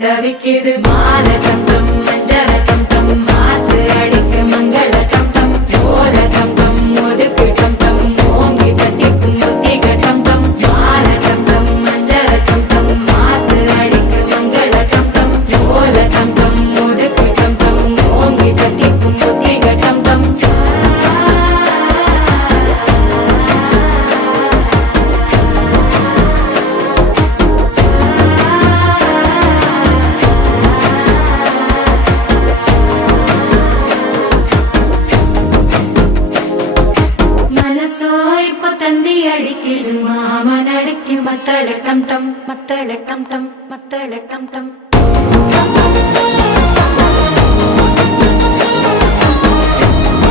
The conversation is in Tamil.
தவிக்குது மால டம் டம் மஞ்சள டம் டம் மாத்து அடிக்க மங்கள டம் டம் ஓல டம் டம் ஒதுக்கு டம் டம் ஓங்கி தட்டிக்கும் புத்திக டம் டம் மால டம் டம் மஞ்சள டம் டம் மாத்து அடிக்க மங்கள டம் டம் ஓல டம் டம் ஒதுக்கு டம் டம் ஓங்கி தட்டிக்கும் புத்திக டம் டம் தந்தி அடிக்குது மாமன் அடிக்கு மத்தள டம் டம் மத்தள டம் டம் மத்தள டம் டம்